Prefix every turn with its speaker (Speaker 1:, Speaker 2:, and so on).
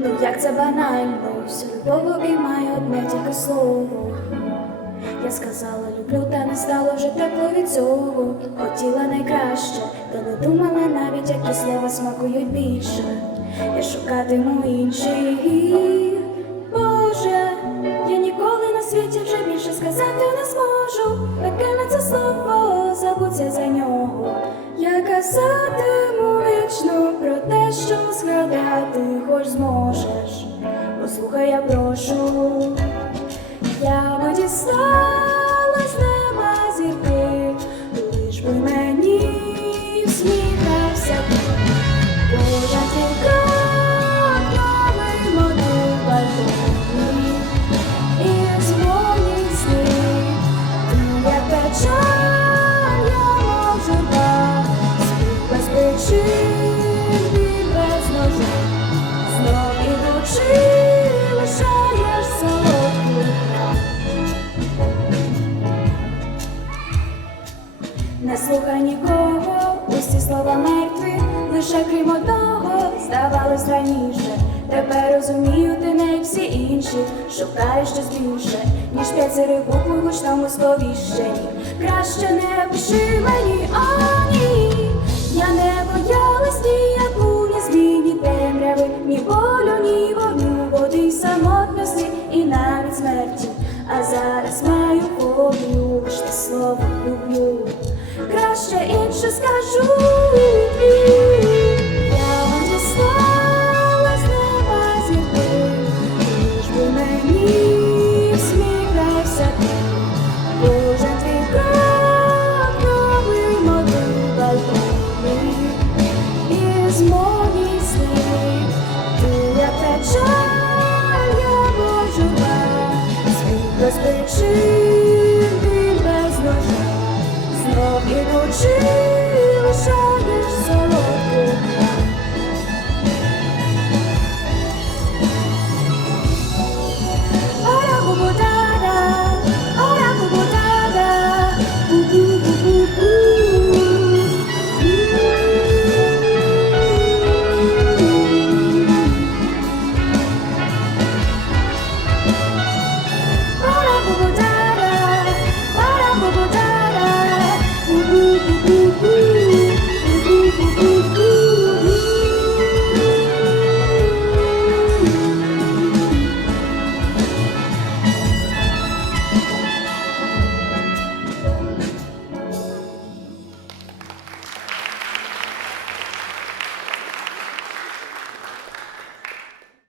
Speaker 1: Ну як це банально, всю любов обіймає одне тільки слово. Я сказала, люблю, та не стало вже тепло від цього. Хотіла найкраще, та не думала навіть, які слова смакують більше. Я шукатиму інший. Боже, я ніколи на світі вже більше сказати не зможу. Пекельне це слово, забудься за нього. Я казатиму вічно про те, що згадати хоч зможеш. Послухай, я прошу. Я би дістала з неба зірки, лиш би мені всміхався Не нікого, усі слова мертві, лише крім одного, здавалось раніше. Тепер розумію, ти не всі інші, шукаєш щось більше, ніж п'ять сири букв у гучному сповіщенні. Краще не пиши мені, о ні, я не боялась ніяку, ні змій, ні темряви, ні болю, ні вогню, води самотності, і навіть смерті. А зараз маю фобію, лиш те слово Краще інше скажу. Я вам дістала з неба зірки, мені всміхався ти. Кожен твій крок новий моїх печаль, я можу Світ без причин, без ножа знов і ночі лишаєшся.